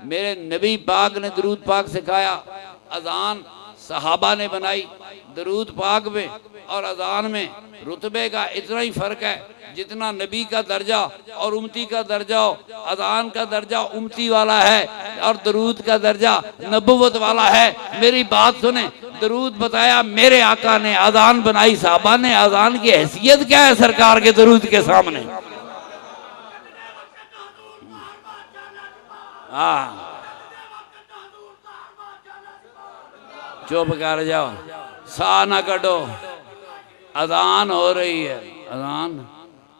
मेरे नबी पाक ने दरूद पाक सिखाया, अजान सहाबा ने बनाई। दरूद पाक में और अजान में रुतबे का इतना ही फ़र्क है जितना नबी का दर्जा और उम्मती का दर्जा हो। अजान का दर्जा उम्मती वाला है और दरूद का दर्जा नबुवत वाला है। मेरी बात सुने, दरूद बताया मेरे आका ने, अजान बनाई साहबा ने। अजान की हैसियत क्या है सरकार के दरूद के सामने? हाँ, चुप कर जाओ, सा ना कटो। अजान हो रही है, अजान,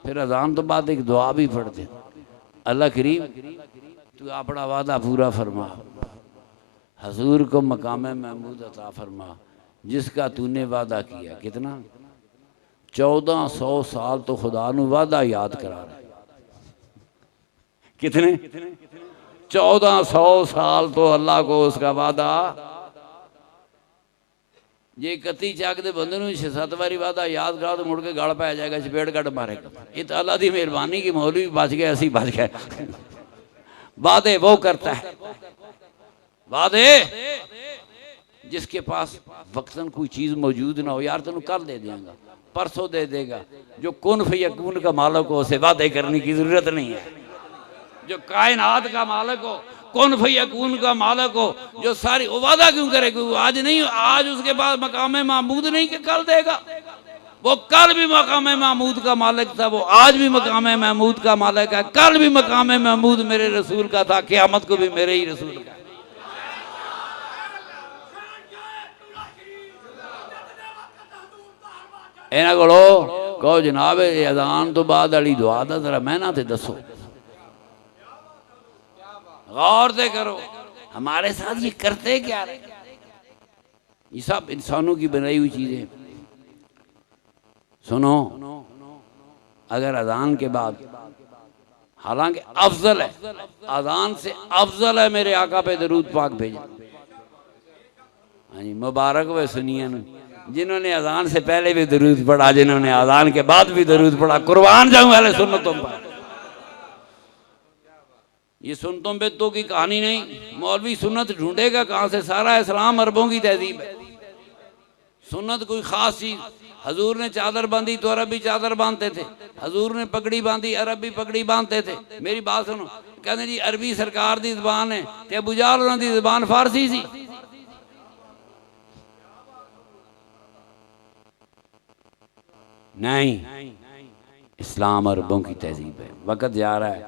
फिर अजान तो बाद एक दुआ भी पढ़ते, अल्लाह करीम तू अपना वादा पूरा फरमा, हजूर को मकाम महमूद अता फरमा जिसका तूने वादा किया। कितना? 1400 साल तो खुदा नु वादा याद करा रहे। कितने? 1400 साल तो अल्लाह को उसका वादा। जे 31 चक के बंदे 6-7 बारी वादा याद करा तो मुड़ के गल पै जाएगा, चपेट कट मारेगा। ये तो अल्लाह की मेहरबानी की मौलवी बच गए, असी बच गए। वादे वो करता है, वादे जिसके पास वक्तन कोई चीज मौजूद ना हो, यार तेन कल दे देगा, परसों दे देगा। जो कुन फयकून का मालिक हो उसे वादे करने की जरूरत नहीं है। जो कायनात का मालिक हो, कुन फयकून का मालिक हो, जो सारी, वो वादा क्यों करेगा? आज नहीं, आज उसके पास मकाम महमूद नहीं कि कल देगा। वो कल भी मकाम महमूद का मालिक था, वो आज भी मकाम महमूद का मालिक है, कल भी मकाम महमूद मेरे रसूल का था, क़यामत को भी मेरे ही रसूल का। इन्हां कोलों कहो जनाब अजान तो बाद वाली दुआ दा जरा महना ते दसो, गौर से करो हमारे साथ ये करते क्या रहे? ये सब इंसानों की बनाई हुई चीजें। सुनो, अगर अजान के बाद, हालांकि अफजल है, अजान से अफजल है मेरे आका पे दरूद पाक भेजा। हाँ जी, मुबारक वे सुनिए जिन्होंने अजान से पहले भी दरूद पढ़ा, जिन्होंने अजान के बाद भी दरूद पढ़ा। कुर्बान जाऊं वाले सुन्नतों पर। ये सुन्नतों बेतों की कहानी नहीं। मौलवी सुन्नत ढूंढेगा कहाँ से? सारा इस्लाम अरबों की तहजीब है। सुन्नत कोई खास चीज, हजूर ने चादर बांधी तो अरब भी चादर बांधते थे, हजूर ने पगड़ी बांधी अरब भी पगड़ी बांधते थे। मेरी बात सुनो, कहते जी अरबी सरकार की जबान है ते अबू जहल उन्हां दी जबान फारसी सी। नहीं, इस्लाम अरबों की तहजीब है। वक्त जा रहा है,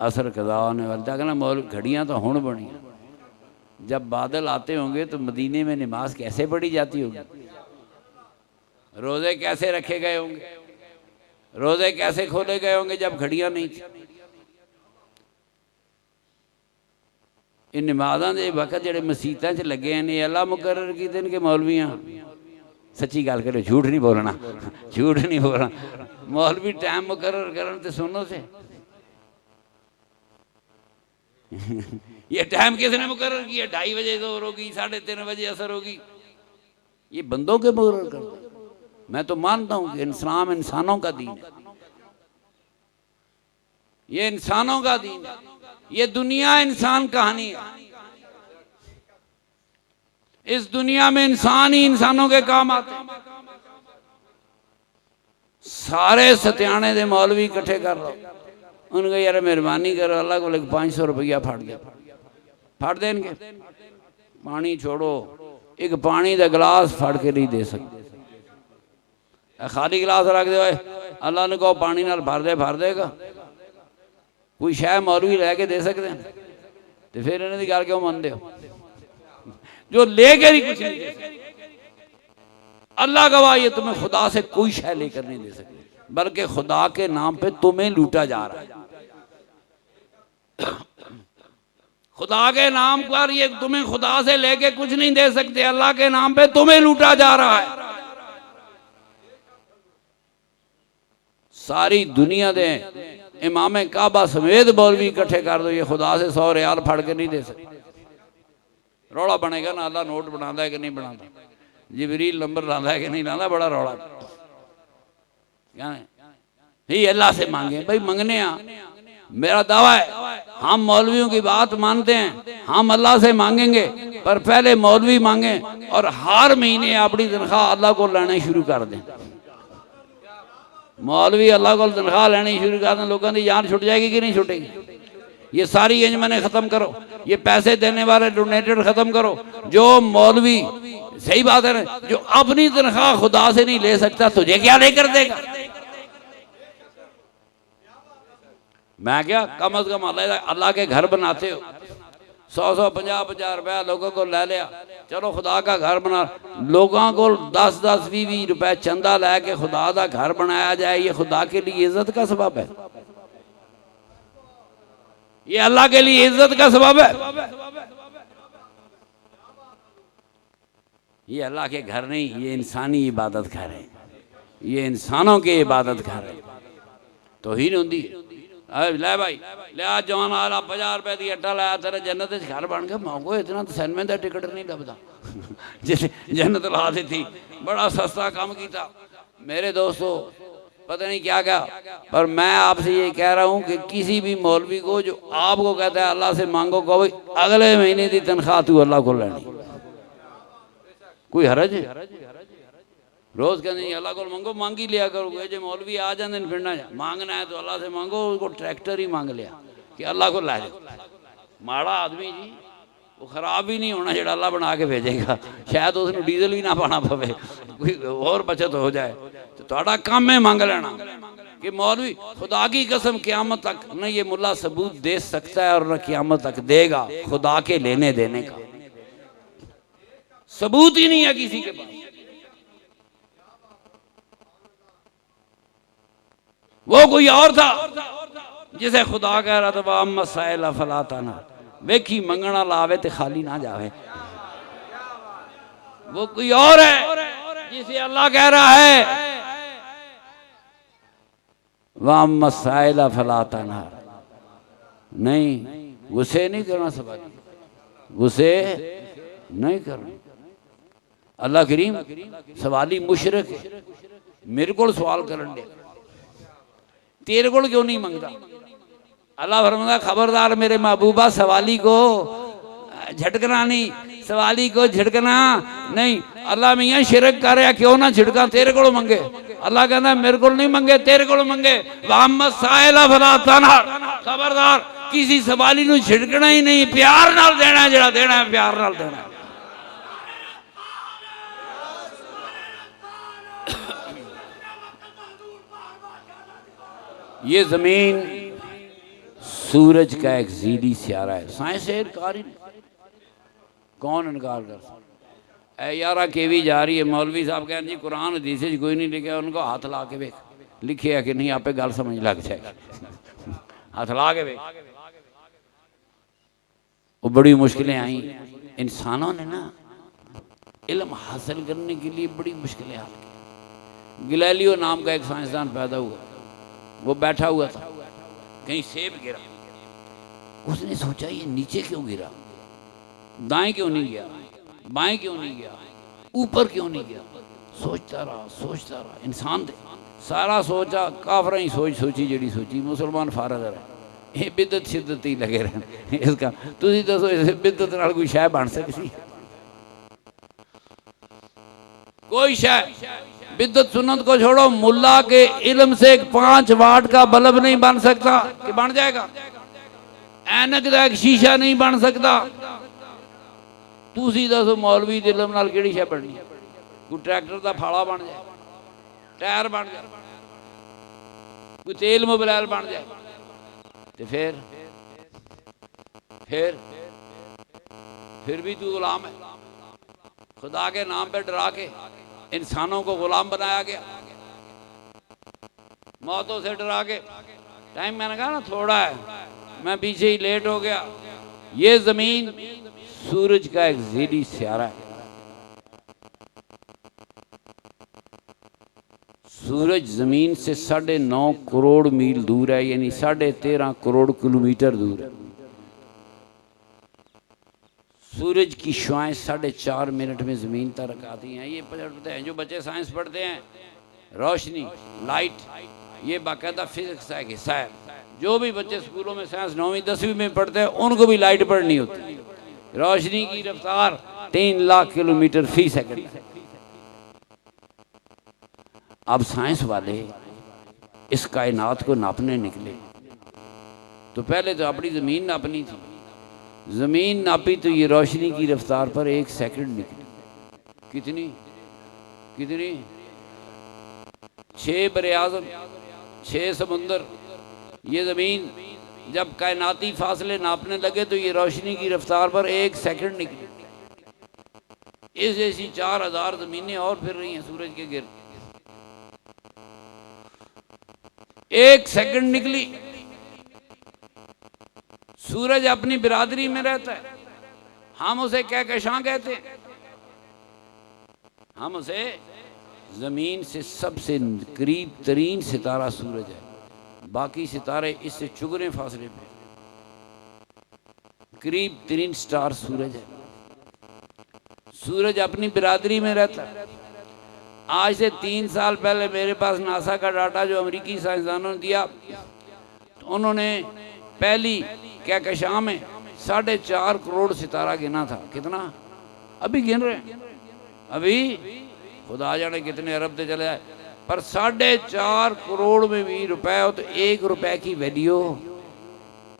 असर कज़ा होने वाला। कहना मौल घड़ियाँ तो हुण बनी, जब बादल आते होंगे तो मदीने में नमाज कैसे पढ़ी जाती होगी, रोजे कैसे रखे गए होंगे, रोजे कैसे खोले गए होंगे जब घड़ियाँ नहीं थी। इन नमाज़ां दे वक्त जेड़े मसीतां च लगे हैं, अल्लाह मुकर्रर कीते ने कि मौलवियां? सच्ची गल करो, झूठ नहीं बोलना, झूठ नहीं बोलना। मौलवी टाइम मुकर्रर करन ते सुनो से ये टाइम किसने मुकर्रर किया? 2:30 बजे जोर होगी, 3:30 बजे असर होगी, ये बंदों के मुकर्रर करते। मैं तो मानता हूं कि इस्लाम इंसानों का दीन है, ये इंसानों का दीन है, ये दुनिया इंसान कहानी है। इस दुनिया में इंसान ही इंसानों के काम आते हैं। सारे सत्याने दे मौलवी इकट्ठे कर लो, उनको यार मेहरबानी करो, अल्लाह को 500 रुपया फट दे, फट देंगे। पानी छोड़ो, एक पानी का गिलास फट के नहीं दे सकते। खाली गिलास रख दे, अल्लाह ने कहो पानी नाल भर दे, भर देगा? कोई शह मौलवी लैके दे सकते हैं? तो फिर इन्हों की गल क्यों मानते हो? जो लेके नहीं कुछ नहीं दे सकते। अल्लाह गवाह, ये तुम्हें खुदा से कोई शह लेकर नहीं दे सकते, बल्कि खुदा के नाम पे तुम्हें लूटा जा रहा है। खुदा के नाम पर ये तुम्हें खुदा से लेके कुछ नहीं दे सकते, अल्लाह के नाम पे तुम्हें लूटा जा रहा है। सारी दुनिया दे इमाम काबा समेत मौलवी इकट्ठे कर दो, ये खुदा से 100 रियाल फड़ के नहीं दे सकते। रौला बनेगा ना, अल्लाह नोट बनाता है कि नहीं बनाता, जिबरील नंबर लाता है कि नहीं लाता, बड़ा रौला। ही अल्लाह से मांगे भाई, मंगने मेरा दावा है हम मौलवियों की बात मानते हैं, हम अल्लाह से मांगेंगे, पर पहले मौलवी मांगे और हर महीने अपनी तनख्वाह अल्लाह को लेना शुरू कर दें। मौलवी अल्लाह को तनख्वाह लेनी शुरू कर दें, लोगों की जान छुट जाएगी कि नहीं छुटेगी? ये सारी एंजमने खत्म करो, ये पैसे देने वाले डोनेटेड खत्म करो। जो मौलवी, सही बात है ना, जो अपनी तनख्वाह खुदा से नहीं ले सकता, तुझे क्या लेकर देगा? मैं क्या कम अज कम अल्लाह के घर बनाते हो, 100 50 रुपया लोगों को ले लिया, चलो खुदा का घर बना, लोगों को 10 20 रुपए चंदा लेके खुदा का घर बनाया जाए, ये खुदा के लिए इज्जत का सबब है? ये अल्लाह के लिए इज्जत का सबब है? ये अल्लाह के घर नहीं, ये इंसानी इबादत घर है, ये इंसानों के इबादत घर है। तौहीन होंदी ले भाई ले आ जवान आ रहा 50 रुपए की अट्टा लाया, तेरा जन्नत घर बन गया। मांगो इतना तो सिनेमे का टिकट नहीं लगता, जिसे जन्नत ला दी थी, बड़ा सस्ता काम किया। मेरे दोस्तों पता नहीं क्या क्या, पर मैं आपसे ये कह रहा हूँ कि किसी भी मौलवी को जो आपको कहता है अल्लाह से मांगो, कहो भाई अगले महीने की तनख्वाह तू अल्लाह को लेनी, कोई हरज है? रोज कहते नहीं अल्लाह को मांगो, मांग ही लिया करो। जो मौलवी आ जाते हैं फिरना मांगना है तो अल्लाह से मांगो, उसको ट्रैक्टर ही मांग लिया कि अल्लाह को ला जाओ। माड़ा आदमी जी, वो खराब ही नहीं होना जो अल्लाह बना के भेजेगा, शायद उसने डीजल भी ना पाना पवे, कोई और बचत हो जाए। तो थोड़ा काम है मांग लेना कि मौलवी खुदा की कसम क़यामत तक न ये मुल्ला सबूत दे सकता है और न क़यामत तक देगा, खुदा के लेने देने का सबूत ही नहीं है किसी के पास। वो कोई और था जिसे खुदा कह रहा था मसाइल फलाताना, वेखी मंगना लावे तो खाली ना जावे। वो कोई और है जिसे अल्लाह कह रहा है वाम मसाइल फलाताना। नहीं, गुस्से नहीं करना, सवाल गुस्से नहीं करना। अल्लाह करीम सवाली मुशरिक है, मेरे को सवाल करन दे, तेरे को क्यों नहीं मंगता? अल्लाह फरमाता खबरदार मेरे महबूबा, सवाली को झटकना नहीं, सवाली को झटकना नहीं। अल्लाह मियाँ शिरक कर रहा, क्यों ना झटका, तेरे को मंगे। अल्लाह कहता मेरे को नहीं मंगे, तेरे को मंगे। खबरदार किसी सवाली को झटकना ही नहीं, प्यार नाल देना, जरा देना है प्यार नाल देना। ये जमीन सूरज का एक ज़ीली स्यारा है, साइंस से इनकार ही नहीं, कौन इनकार कर सकता? यारा केवी जा रही है, मौलवी साहब कहते जी कुरान हदीस कोई नहीं लिखा, उनको हाथ ला के वेख लिखे है कि नहीं, आपे गल समझ लग जाएगी, हाथ ला के वेख। वो बड़ी मुश्किलें आई, इंसानों ने ना इल्म हासिल करने के लिए बड़ी मुश्किलें हाल की। गिलेलियो नाम का एक साइंसदान पैदा हुआ, वो बैठा हुआ था, कहीं सेब गिरा, उसने सोचा ये नीचे क्यों गिरा, दाएं क्यों नहीं गया, बाएं क्यों नहीं गया, ऊपर क्यों नहीं गया। सोचता रहा। इंसान थे, सारा सोचा, काफरा ही सोची जड़ी सोची, मुसलमान फारग रहे, ये बिदत शिद्दत ही लगे रहे। इसका तुसी दसो इस बिदत नाल कोई शय बन सकती? कोई शय बिद्दत सुन्नत को छोड़ो, मुल्ला के इल्म से 5 वाट का बल्ब नहीं बन सकता कि बन जाएगा, ऐनक का एक शीशा नहीं बन सकता। तुसी दसो मौलवी दे इल्म नाल किहड़ी शै बननी? कोई ट्रैक्टर का फाड़ा बन जाए, टायर बन जाए, कोई तेल मोबाइल बन जाए, तो फिर भी तू गुलाम है। खुदा के नाम पे डरा के इंसानों को गुलाम बनाया गया, मौतों से डरा के। टाइम मैंने कहा ना थोड़ा है, मैं पीछे ही लेट हो गया। ये जमीन सूरज का एक ज़ीली स्यारा है। सूरज जमीन से 9.5 करोड़ मील दूर है, यानी 13.5 करोड़ किलोमीटर दूर है। सूरज की शुआएं 4.5 मिनट में ज़मीन तक आती हैं। ये पढ़ते हैं जो बच्चे साइंस पढ़ते हैं, रोशनी, लाइट, ये बाकायदा फिजिक्स का एक हिस्सा है जो भी बच्चे स्कूलों में साइंस 9वीं 10वीं में पढ़ते हैं उनको भी लाइट पढ़नी होती है। रोशनी की रफ्तार 3 लाख किलोमीटर फी सेकंड। अब साइंस वाले इस कायनात को नापने निकले तो पहले तो अपनी ज़मीन नापनी थी। ज़मीन नापी तो ये रोशनी की रफ्तार पर 1 सेकंड निकली। कितनी कितनी 6 बरे-आज़म, 6 समुंदर। ये ज़मीन जब कायनाती फासले नापने लगे तो ये रोशनी की रफ्तार पर 1 सेकंड निकली। इस जैसी 4000 ज़मीनें और फिर रही हैं सूरज के गिर्द। 1 सेकंड निकली। सूरज अपनी बिरादरी में रहता है, हम उसे कहकशां कहते हैं। हम उसे जमीन से सबसे करीब तरीन सितारा सूरज है, बाकी सितारे इससे चुगने फासले पे। करीब तरीन स्टार सूरज है। सूरज अपनी बिरादरी में रहता है। आज से 3 साल पहले मेरे पास नासा का डाटा जो अमेरिकी साइंसदानों ने दिया, तो उन्होंने पहली कहकशां में 4.5 करोड़ सितारा गिना था। कितना? अभी गिन रहे हैं, अभी खुदा जाने कितने अरब से चले आए, पर 4.5 करोड़ में भी रुपए हो तो 1 रुपए की वैल्यू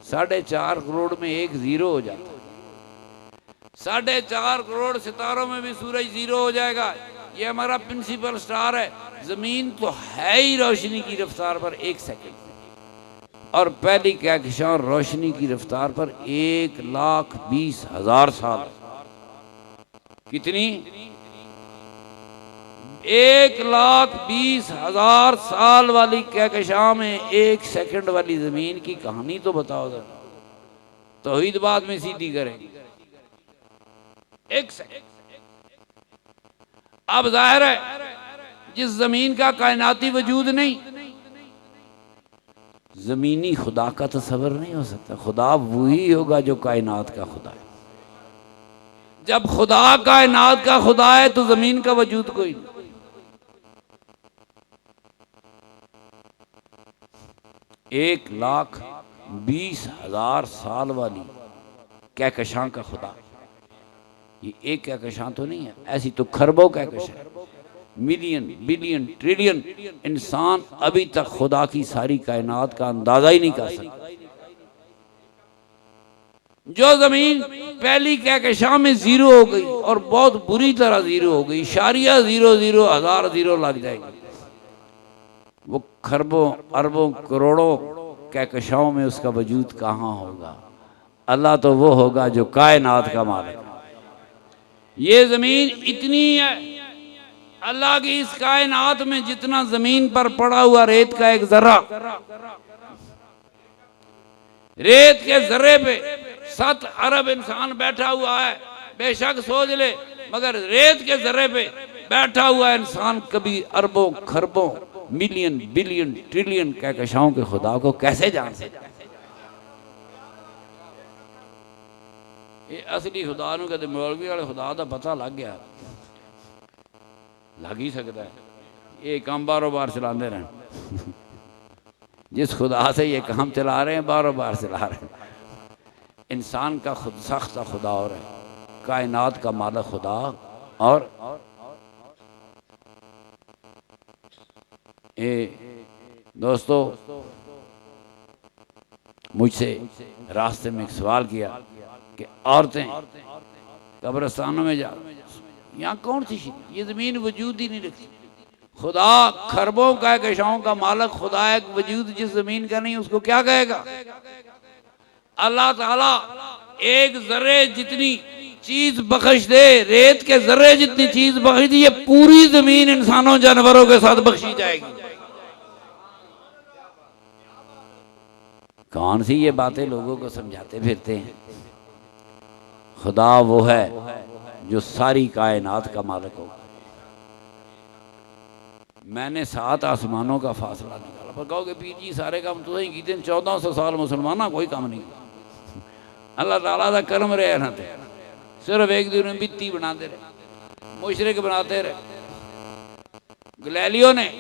4.5 करोड़ में 1 जीरो हो जाता है। 4.5 करोड़ सितारों में भी सूरज जीरो हो जाएगा। ये हमारा प्रिंसिपल स्टार है। जमीन तो है ही रोशनी की रफ्तार पर 1 सेकंड, और पहली कहकशां रोशनी की रफ्तार पर 1,20,000 साल। कितनी? 1,20,000 साल वाली कहकशां में 1 सेकंड वाली जमीन की कहानी तो बताओ जरा। तौहीद बाद में सीधी करेंगे। 1 सेकंड। अब जाहिर है जिस जमीन का कायनाती वजूद नहीं, जमीनी खुदा का तस्वर नहीं हो सकता। खुदा वही होगा जो कायनात का खुदा है। जब खुदा कायनात का खुदा है तो जमीन का वजूद कोई नहीं। एक 1,20,000 साल वाली कहकशां का खुदा। ये एक कहकशां तो नहीं है, ऐसी तो खरबों कहकशां, मिलियन बिलियन ट्रिलियन। इंसान अभी तक खुदा की सारी कायनात का अंदाजा ही नहीं कर सकता। जो जमीन पहली कहकशां में जीरो हो गई और बहुत बुरी तरह जीरो हो गई, इशारिया 0,0,0 हजार जीरो लग जाएगी, वो खरबों अरबों करोड़ों कहकशाओं में उसका वजूद कहाँ होगा? अल्लाह तो वो होगा जो कायनात का मालिक। ये जमीन इतनी है, अल्लाह की इस कायनात में जितना जमीन पर पड़ा हुआ रेत का एक जर्रा, रेत के जर्रे पे 7 अरब इंसान बैठा हुआ है। बेशक सोच ले, मगर रेत के जर्रे पे बैठा हुआ इंसान कभी अरबों खरबों मिलियन बिलियन ट्रिलियन कहकशाओं के खुदा को कैसे जान सकता? ये असली खुदा नूं कदे मौलवी वाले खुदा दा पता लग गया, लग ही सकता है। ये काम बारों बार चलाते रहें। जिस खुदा से ये काम चला रहे हैं बारों बार चला रहे हैं। इंसान का खुद सख्त खुदा और है, कायनात का मालिक खुदा और दोस्तों मुझसे रास्ते में एक सवाल किया कि औरतें कब्रिस्तानों में जा, यहाँ कौन सी ये जमीन वजूद ही नहीं रखती। खुदा खरबों कहकशाओं का मालिक खुदा एक वजूद जिस जमीन का नहीं, उसको क्या कहेगा? अल्लाह ताला एक जर्रे जितनी चीज बख्श दे, रेत के जर्रे जितनी चीज बख्श दी, ये पूरी जमीन इंसानों जानवरों के साथ बख्शी जाएगी। कौन सी ये बातें लोगों को समझाते फिरते हैं? खुदा वो है जो सारी कायनात का मालिक हो। मैंने 7 आसमानों का फासला निकाला, पर कहोगे पीर जी सारे काम तो ही कीते, 1400 साल मुसलमाना कोई काम नहीं किया। अल्लाह ताला का करम रहे ना थे, सिर्फ एक दूसरे में बित्ती बनाते रहे, मुशरिक बनाते रहे। गैलीलियो ने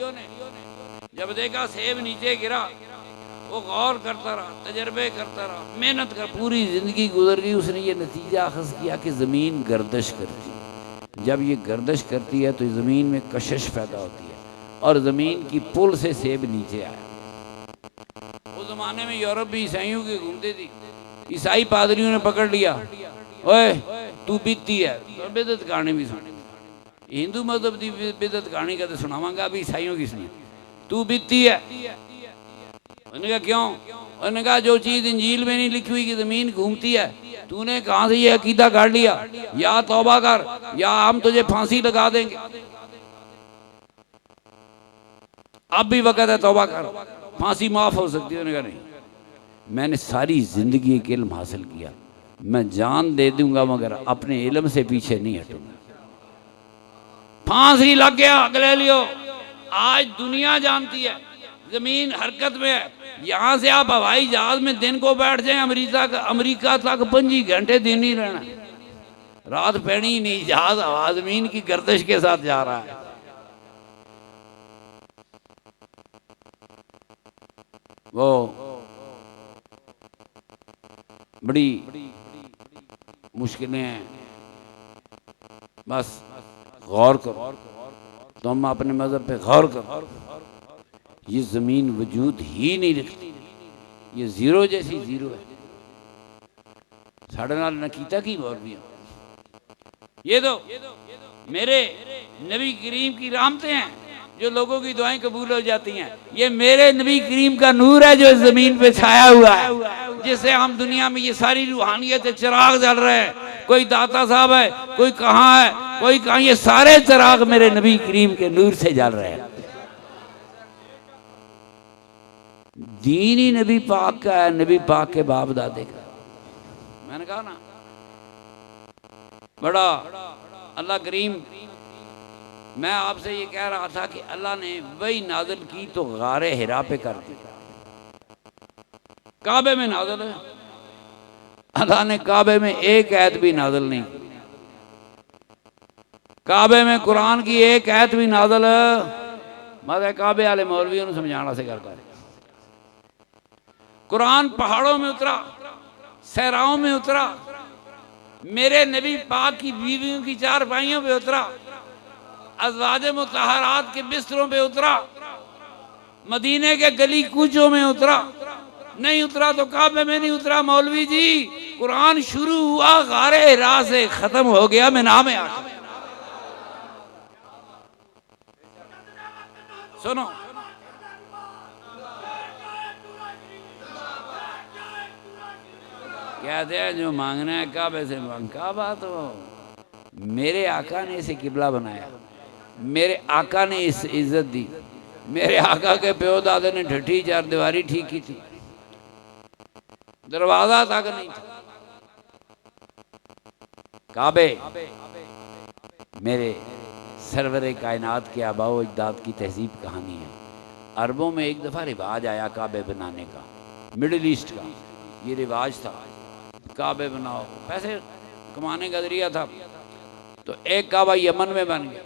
जब देखा सेब नीचे गिरा, वो गौर करता रहा, तजर्बे करता रहा, मेहनत कर, पूरी ज़िंदगी गुजर गई। उसने ये नतीजा अखज़ किया कि ज़मीन गर्दिश करती है। जब ये गर्दिश करती है तो ज़मीन में कशिश पैदा होती है और ज़मीन की पुल से सेब नीचे आया। उस ज़माने में यूरोप भी ईसाइयों की घूमती थी। ईसाई पादरियों ने पकड़ लिया, ओए तू बीती है, तो बिदत कहानी भी सुनी। हिंदू मजहब की बिदत कहानी का तो सुनावांगा, अभी ईसाइयों की सुनी। तू बीती है, उन्होंने कहा क्यों? उन्होंने कहा जो चीज़ इंजील में नहीं लिखी हुई कि ज़मीन घूमती है, तूने कहाँ से ये अकीदा काट लिया? या तौबा कर या हम तुझे फांसी लगा देंगे। अब भी वक़्त है, तौबा कर, फांसी माफ़ हो सकती है। उन्होंने कहा नहीं, मैंने सारी ज़िंदगी एक इल्म हासिल किया, मैं जान दे दूंगा मगर अपने इल्म से पीछे नहीं हटूंगा। फांसी लग गया गैलीलियो। आज दुनिया जानती है जमीन हरकत में है। यहाँ से आप हवाई जहाज में दिन को बैठ जाए अमेरिका तक 5 घंटे दिन ही रहना, रात पैनी नहीं, जहाज हवा जमीन की गर्दिश के साथ जा रहा है। वो बड़ी मुश्किलें हैं, बस गौर करो, तुम अपने मजहब पे गौर करो। ये जमीन वजूद ही नहीं रखती, ये जीरो जैसी जीरो है। साढ़े नाल नकीता की मौलवी, ये तो मेरे नबी करीम की रहमतें हैं जो लोगों की दुआएं कबूल हो जाती हैं। ये मेरे नबी करीम का नूर है जो इस जमीन पे छाया हुआ है, जिससे हम दुनिया में ये सारी रूहानियत चिराग जल रहे हैं। कोई दाता साहब है, कोई कहाँ है, कोई कहाँ, ये सारे चिराग मेरे नबी करीम के नूर से जल रहे हैं। दीन ही नबी पाक का है, नबी पाक के बाप दादे का। मैंने कहा ना, बड़ा अल्लाह करीम, मैं आपसे ये कह रहा था कि अल्लाह ने वही नाज़िल की तो गारे हिरा पे कर दी। काबे में नाज़िल है, अल्लाह ने काबे में एक आयत भी नाज़िल नहीं की। काबे में कुरान की एक आयत भी नाज़िल, मैं काबे वाले मौलवियों ने समझाना से करता है। कुरान पहाड़ों में उतरा, सहराओं में उतरा, मेरे नबी पाक की बीवियों की चारपाइयों पे उतरा, अज़वाज मुतहरात के बिस्तरों पे उतरा, मदीने के गली कूचों में उतरा। नहीं उतरा तो काबे में नहीं उतरा। मौलवी जी, कुरान शुरू हुआ गारे हिरा से, खत्म हो गया मिना में आके। सुनो, कहते हैं जो मांगना है काबे से मांग। काबा तो मेरे आका ने इसे किबला बनाया, मेरे आका ने इस इज्जत दी, मेरे आका के प्यो दादे ने ठठी चार दीवारी ठीक की थी, दरवाजा तक नहीं था। काबे मेरे सरवरे कायनात के आबाओ अजदाद की तहजीब कहानी है। अरबों में एक दफ़ा रिवाज आया काबे बनाने का, मिडिल ईस्ट का ये रिवाज था, काबे बनाओ, पैसे कमाने का जरिया था। तो एक काबा यमन में बन गया,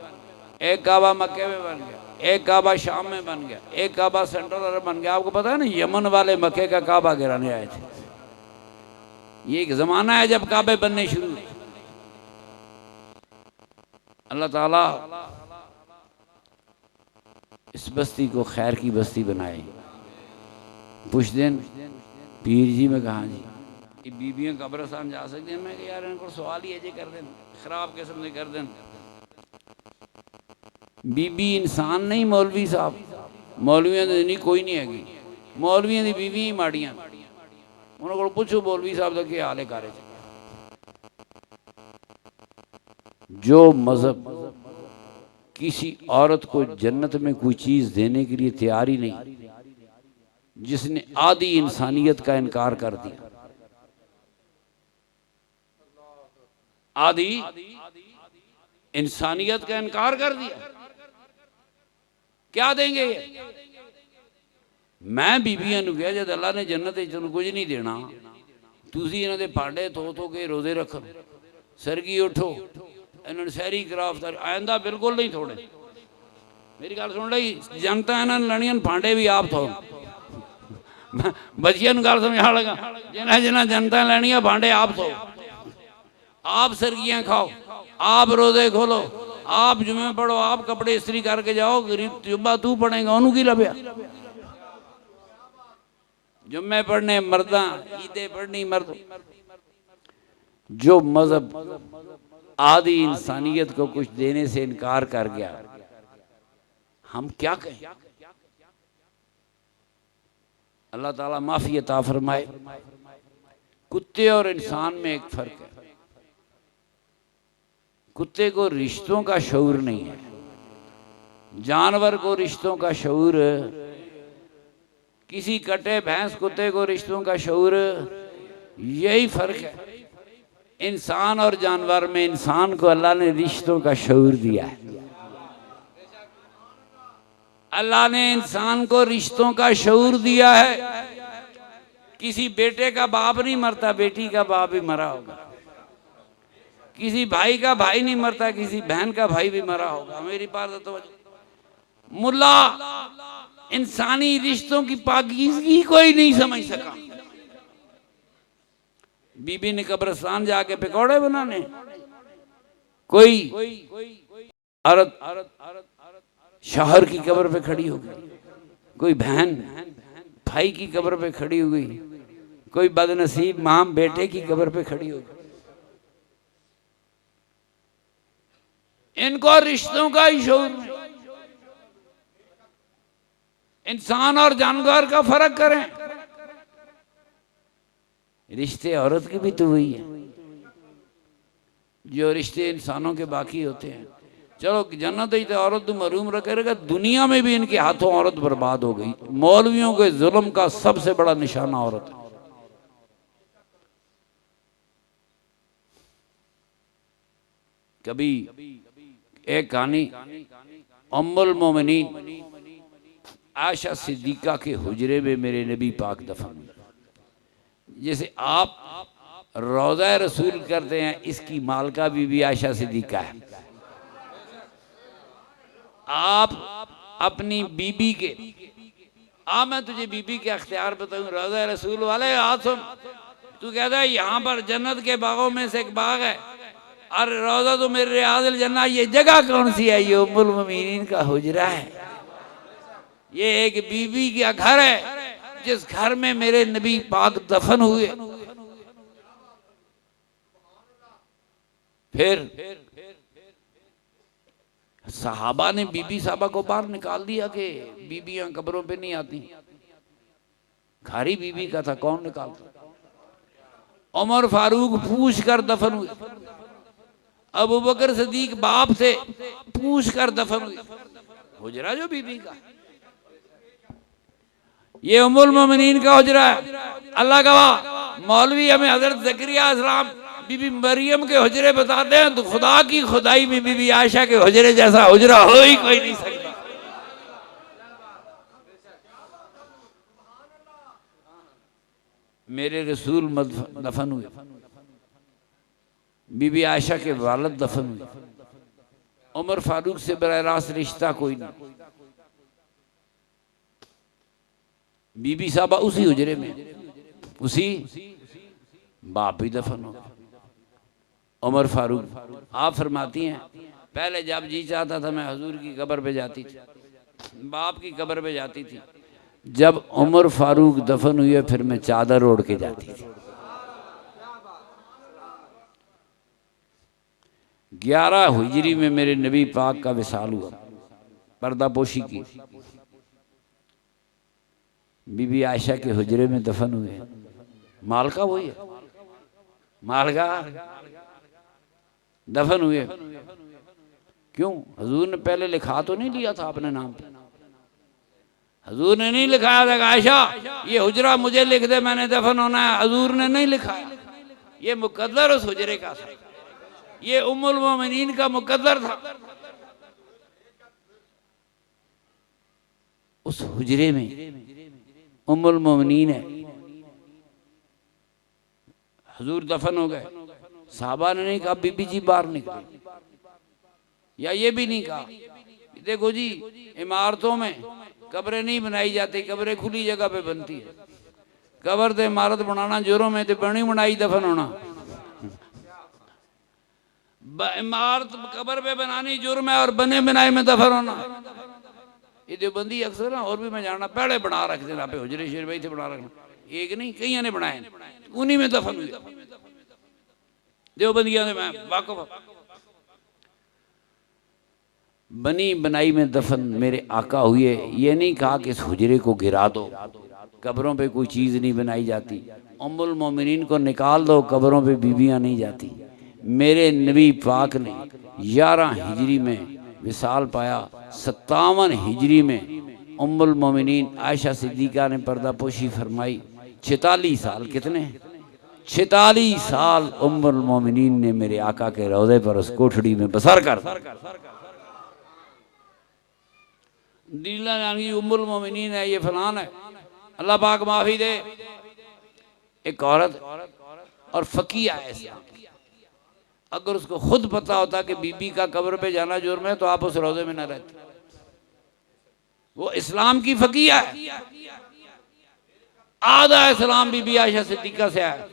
एक काबा मक्के में बन गया, एक काबा शाम में बन गया, एक काबा सेंट्रल अरब बन गया। आपको पता है ना, यमन वाले मक्के का काबा गिराने आए थे। ये एक ज़माना है जब काबे बनने शुरू हुए। अल्लाह ताला इस बस्ती को खैर की बस्ती बनाए। पुछ दिन पीर जी में कहा जी ये बीबियाँ कब्रस्तान जा सकती हैं? मैं कि यार इनको सवाल ही है जी कर दें, खराब किस्म से कर दें। बीबी इंसान नहीं मौलवी साहब, मौलवियों की नहीं कोई नहीं हैगी, मौलवियों की बीवी ही माड़ियाँ। उन्होंने पूछो मौलवी साहब का क्या हाल है कार्य। जो मजहब किसी औरत को जन्नत में कोई चीज देने के लिए तैयार ही नहीं, जिसने आधी इंसानियत का इनकार कर दिया, आधी इंसानियत का इनकार कर दिया, क्या देंगे ये? मैं बीबियां नूं कहा जब अल्लाह ने जन्नत तुहानूं कुछ नहीं देना, तुसीं इन्हां दे भांडे धो के रोजे रखो, सरगी उठो, इन्होंने शहरी गिरफ्तार आइंदा बिल्कुल नहीं थोड़े। मेरी गल सुन ली, जनता इन्होंने लड़ियां भांडे भी आप थो, बच्चिया गल समझा लगा, जिन्हें जिन्हें जनता लेनी है भांडे आप सो, आप सरगियां खाओ, आप रोजे खोलो, आप जुमे पढ़ो, आप कपड़े इस्त्री करके जाओ, गरीब जुम्मा तू पढ़ेगा उन्होंने की लभ्या। जुम्मे पढ़ने मर्दा, ईदे पढ़नी मर्द। जो मजहब आदि इंसानियत को कुछ देने से इनकार कर गया, हम क्या कहें। अल्लाह ताला माफी अता फरमाए। कुत्ते और इंसान में एक फर्क है, कुत्ते को रिश्तों का शऊर नहीं है, जानवर को रिश्तों का शऊर, किसी कटे भैंस कुत्ते को रिश्तों का शऊर, यही फर्क है। इंसान और जानवर में इंसान को अल्लाह ने रिश्तों का शऊर दिया है। अल्लाह ने इंसान को रिश्तों का शऊर दिया है। किसी बेटे का बाप नहीं मरता, बेटी का बाप भी मरा होगा। किसी भाई का भाई नहीं मरता, किसी बहन का भाई भी मरा होगा। मेरी बात तो मुल्ला इंसानी रिश्तों की पाकीज़गी कोई नहीं समझ सका। बीबी ने कब्रिस्तान जाके पकौड़े बनाने, कोई औरत शौहर की कब्र पे खड़ी हो गई, कोई बहन भाई की कब्र पे खड़ी हो गई, कोई बदनसीब मां बेटे की कब्र पे खड़ी हो गई। इनको रिश्तों का ही शऊर नहीं। इंसान और जानवर का फर्क करें। रिश्ते औरत की भी तो वही है जो रिश्ते इंसानों के बाकी होते हैं। चलो जन्नत ही तो औरत तो मरूम रखेगा, दुनिया में भी इनके हाथों औरत बर्बाद हो गई। मौलवियों के जुल्म का सबसे बड़ा निशाना औरत है। कभी एक कहानी, उम्मुल मोमिनीन आयशा सिद्दीका के हुजरे में मेरे नबी पाक दफन हुए। जैसे आप रोज़ा रसूल करते हैं, इसकी मालका बीबी आयशा सिद्दीका है। आप अपनी बीबी के, मैं तुझे बीबी के अख्तियार बताऊं, रोज़ा रसूल वाले हाथ सुन। तू कहता है यहाँ पर जन्नत के बागों में से एक बाग है, और रोज़ा तो मेरे रियाज़िल जन्नत, ये जगह कौन सी है? ये उम्मुल मोमिनीन का हुजरा है। ये एक बीबी का घर है जिस घर में मेरे नबी पाक दफन हुए। फिर सहाबा ने बीबी साहबा को बाहर निकाल दिया कि बीबियां कब्रों पे नहीं आती। खारी बीबी का था, कौन निकालता? उमर फारूक पूछ कर दफन हुए, अबू बकर सिद्दीक बाप से पूछ कर दफन हुए। हुजरा जो बीबी का, ये उम्मुल मोमिनीन का हुजरा है। अल्लाह गवाह, मौलवी हमें हजरत ज़करिया अलैहिस्सलाम बीबी मरियम के हुजरे बताते हैं, तो खुदा की खुदाई में बीबी आयशा के हुजरे जैसा हुजरा हो ही कोई नहीं सकता। मेरे रसूल दफन हुए, बीबी आयशा के वालिद दफन हुए। उमर फारूक से बराह रास्त रिश्ता कोई नहीं। बीबी साहबा उसी हुजरे में, उसी बाप भी दफन हो। उमर फारूक आप फरमाती हैं, पहले जब जी चाहता था मैं हुजूर की कब्र पे जाती थी, बाप की कब्र पे जाती थी। जब उमर फारूक दफन हुए फिर मैं चादर ओढ़ के जाती थी। 11 हिजरी में मेरे नबी पाक का विसाल हुआ, पर्दापोशी की। बीबी आयशा के हुजरे में दफन हुए। मालका वही है, मालका दफन हुए। क्यों? हुजूर ने पहले लिखा तो नहीं लिया था अपने नाम पे? हुजूर ने नहीं लिखाया था आयशा ये हुजरा मुझे लिख दे, मैंने दफन होना है। हुजूर ने नहीं लिखाया, ये मुकद्दर उस हुजरे का था, ये उम्मुल मोमिनीन का मुकद्दर था। उस हुजरे में उम्मुल मोमिनीन है। हुजूर दफन हो गए, साहबा ने नहीं कहा बीबी जी बाहर निकली, या ये भी नहीं कहा देखो जी इमारतों में कब्रें नहीं बनाई जाती, कब्रें खुली जगह पे बनती है। कबर ते इमारत बनाना जुर्म है, तो बनी बनाई दफन होना। इमारत कबर पे बनानी जुर्म है और बने बनाए में दफन होना। ये देवबंदी अक्सर ना, और भी मैं जानना, पहले बना रखते थे, पे हुजरे शरीफ थे बना रखना, एक नहीं कई ने बनाए, उन्हीं में दफन हुए देवबंदियों ने। मैं वाकफ बनी बनाई में दफन मेरे आका हुए। ये नहीं कहा कि इस हुजरे को गिरा दो, कब्रों पे कोई चीज़ नहीं बनाई जाती। उम्मुल मोमिनीन को निकाल दो, कब्रों पे बीबियां नहीं जाती। मेरे नबी पाक ने 11 हिजरी में विसाल पाया, 57 हिजरी में उम्मुल मोमिनीन आयशा सिद्दीका ने पर्दा पोशी फरमाई। 46 साल, कितने 46 साल उम्मुल मोमिनीन ने मेरे आका के रौदे पर उस कोठड़ी में बसर कर। दीला नानी उम्मुल मोमिनीन है, ये फलान है, अल्लाह पाक माफी दे। एक औरत और फकीह है, अगर उसको खुद पता होता कि बीबी का कब्र पे जाना जुर्म है, तो आप उस रोजे में न रहते। वो इस्लाम की फकीह है, आधा इस्लाम बीबी आयशा सिद्दीका से आया।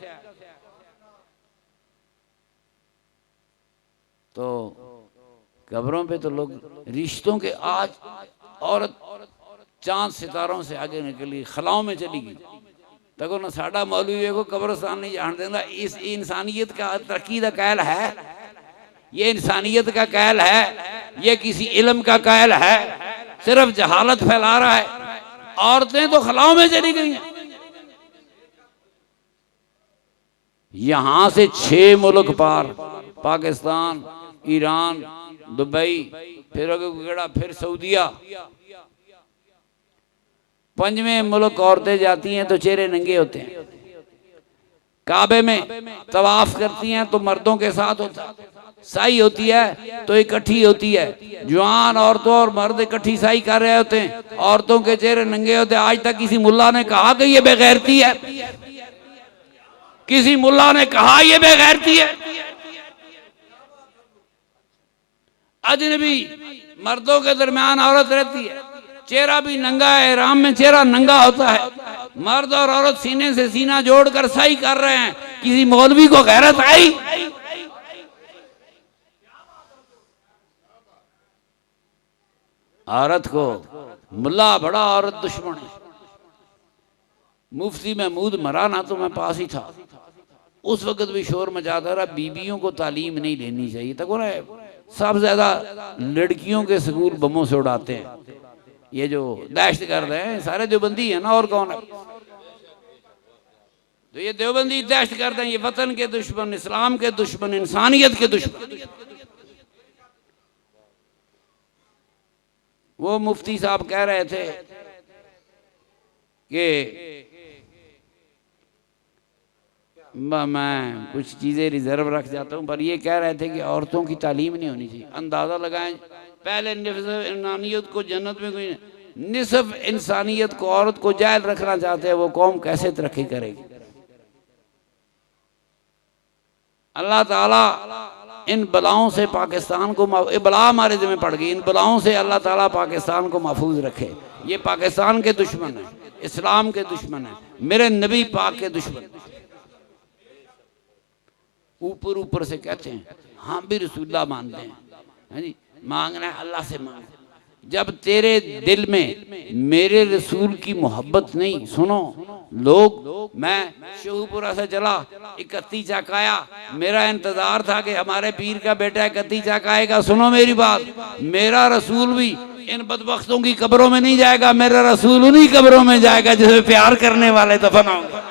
तो कब्रों पे तो लोग रिश्तों के, आज औरत चांद सितारों से आगे निकली, खलाओं में चली गई। देखो ना, साडा मौलवी को कब्रस्तान नहीं जान देता। इस इंसानियत का तरक्की का कहल है, ये इंसानियत का कहल है, ये किसी इल्म का कहल है, सिर्फ जहालत फैला रहा है। औरतें तो खलाओं में चली गई हैं। यहां से 6 मुल्क पार, पाकिस्तान, ईरान, दुबई, फिर अगेड़ा फिर सऊदिया, 5वें मुल्क औरतें जाती हैं तो चेहरे नंगे होते हैं। काबे में तवाफ करती हैं तो मर्दों के साथ होता है, साई होती है तो इकट्ठी होती है। जवान औरतों और मर्द इकट्ठी साई कर रहे होते हैं, औरतों के चेहरे नंगे होते हैं। आज तक किसी मुल्ला ने कहा कि ये बेगैरती है? किसी मुल्ला ने कहा ये बेगैरती है? अजनबी मर्दों के दरमियान औरत रहती है, चेहरा भी नंगा है, इहराम में चेहरा नंगा होता है। मर्द और औरत सीने से सीना जोड़कर सही कर रहे हैं। किसी मौलवी को गैरत आई? औरत को मुल्ला बड़ा, औरत दुश्मन है। मुफ्ती महमूद मरा ना, तो मैं पास ही था, उस वक्त भी शोर मचाता रहा, बीबियों को तालीम नहीं लेनी चाहिए। तक ना सबसे ज्यादा लड़कियों के स्कूल बमों से उड़ाते हैं। ये जो दहशत कर रहे हैं सारे देवबंदी है ना, और कौन है? तो ये देवबंदी दहशत करते हैं, ये वतन के दुश्मन, इस्लाम के दुश्मन, इंसानियत के दुश्मन। वो मुफ्ती साहब कह रहे थे कि मैं कुछ चीज़ें रिजर्व रख जाता हूँ, पर ये कह रहे थे कि औरतों की तालीम नहीं होनी चाहिए। अंदाज़ा लगाएं, पहले निसफ इंसानियत को जन्नत में कोई, निसफ इंसानियत को, औरत को जायल रखना चाहते हैं, वो कौम कैसे तरक्की करेगी? अल्लाह ताला इन बलाओं से पाकिस्तान को, ये बला हमारे ज़िम्मे पड़ गई, इन बलाओं से अल्लाह ताला पाकिस्तान को महफूज रखे। ये पाकिस्तान के दुश्मन है, इस्लाम के दुश्मन है, मेरे नबी पाक के दुश्मन। ऊपर ऊपर से कहते हैं हम भी रसूलुल्लाह मानते हैं, है जी, मांगना है अल्लाह से मांग। जब तेरे दिल में मेरे रसूल की मोहब्बत नहीं, सुनो लोग, मैं शहूपुरा से चला, 31 चक आया, मेरा इंतजार था कि हमारे पीर का बेटा 31 चक आएगा। सुनो मेरी बात, मेरा रसूल भी इन बदबख्तों की कब्रों में नहीं जाएगा, मेरा रसूल उन्हीं कब्रों में जाएगा जिसमें प्यार करने वाले दफन होंगे।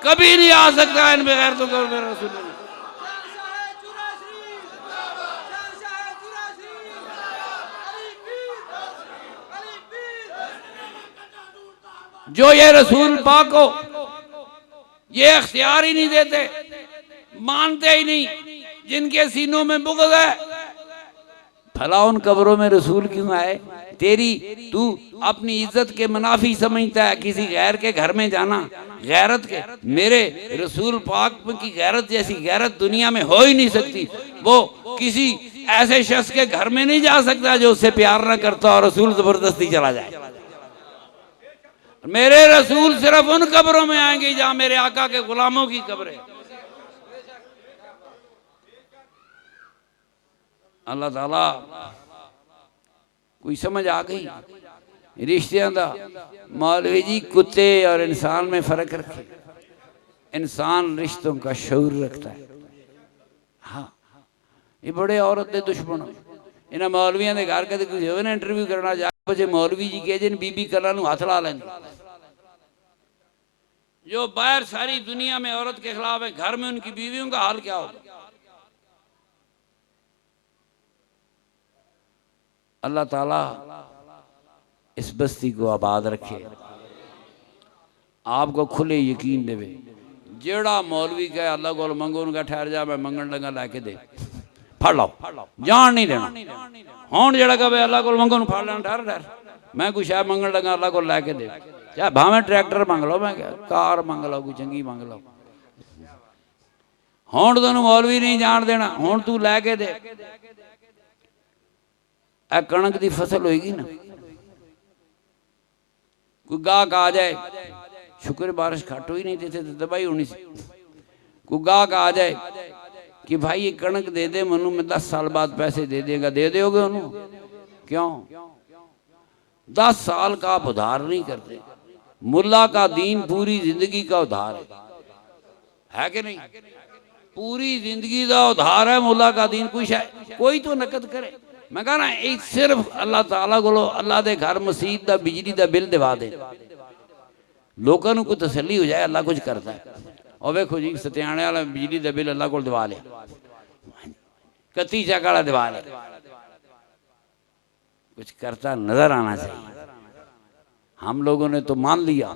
कभी नहीं आ सकता इन बगैर तो कब्र मेरा रसूल। जो ये रसूल पाक को ये अख्तियार ही नहीं देते, मानते ही नहीं, जिनके सीनों में बुग़्ज़ है, भला उन कब्रों में रसूल क्यों आए? तेरी तू अपनी इज्जत के मुनाफी समझता है किसी गैर के घर में जाना, गैरत के, मेरे रसूल पाक की गैरत जैसी गैरत दुनिया में हो ही नहीं सकती। वो किसी ऐसे शख्स के घर में नहीं जा सकता जो उससे प्यार ना करता और रसूल जबरदस्ती चला जाए। मेरे रसूल सिर्फ उन कब्रों में आएंगे जहां मेरे आका के गुलामों की कब्रें। अल्लाह ताला कोई समझ आ गई रिश्तियां दा। मौलवी जी कुत्ते और इंसान में फर्क रखे। इंसान रिश्तों का शऊर रखता है। हाँ, ये बड़े औरत के दुश्मन इन्हें मौलवियों के घर कदे कुछ हो ना इंटरव्यू करना जाए मौलवी जी कह जिन बीबी कला हथ ला लेंगे। जो बाहर सारी दुनिया में औरत के खिलाफ है, घर में उनकी बीवियों का हाल क्या होगा? अल्लाह ताला इस बस्ती को आबाद रखे, आपको खुले यकीन देवे। जेड़ा मौलवी कहे अल्लाह को मंगो, उनका ठहर जा मैं मंगन लगा लैके दे, फड़ लो, जान नहीं देना। हूँ जेड़ा कहे अल्लाह को मंगो फड़ लेना, ठहर ठहर मैं कुछ है मंगन लगा अल्लाह को लैके दे, चाहे भावें ट्रैक्टर मंग लो, मैं क्या कार मंग लो, कोई चंगी मंग लो। हूँ तेन मौलवी नहीं जान देना, हूँ तू लैके दे। ए कणक की फसल होएगी ना, कोई गाहक आ जाए, शुक्र बारिश घट हुई नहीं देते तो दबाई होनी सी। कोई गाहक आ जाए कि भाई ये कणक दे दे मनु, मैं 10 साल बाद पैसे दे देगा, दे दोगे उन्होंने? क्यों? 10 साल का आप उधार नहीं करते। मुल्ला का दीन पूरी जिंदगी का उधार है कि नहीं? पूरी जिंदगी का उधार है मुल्ला का दीन। कुछ है कोई तो नकद करे। मैं कह ना एक सिर्फ अल्लाह ताला को अल्लाह के घर मसीत का बिजली का बिल दिवा दे, लोगों को तसल्ली हो जाए अल्लाह कुछ करता है। और वेखो जी सत्याने वाला बिजली का बिल अल्लाह को दिवा ले, 31 चक वाला दिवा ले, कुछ करता नजर आना चाहिए। हम लोगों ने तो मान लिया,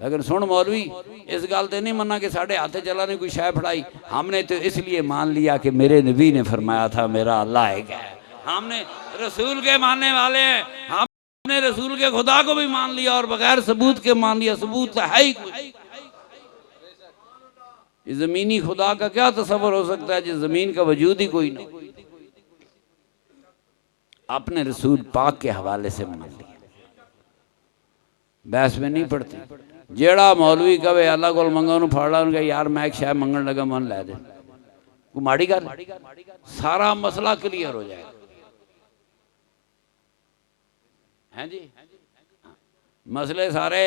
लेकिन सुन मौलवी इस गल से नहीं मना कि साढ़े हाथ चला ने कोई शय फड़ाई। हमने तो इसलिए मान लिया कि मेरे नबी ने फरमाया था मेरा अल्लाह एक है। हमने रसूल के मानने वाले हैं, हमने रसूल के खुदा को भी मान लिया और बगैर सबूत के मान लिया। सबूत तो है ही कुछ। जमीनी खुदा का क्या तस्वर हो सकता है जिस जमीन का वजूद ही कोई ना। अपने रसूल पाक के हवाले से मान लिया, बहस में नहीं पड़ती। जेड़ा मौलवी कहे अल्लाह को मंगा फड़ ला, उनका यार मैं एक शायद मंगन लगा मन लै दे, कोई माड़ी गल? सारा मसला क्लियर हो जाएगा। हैं जी, मसले सारे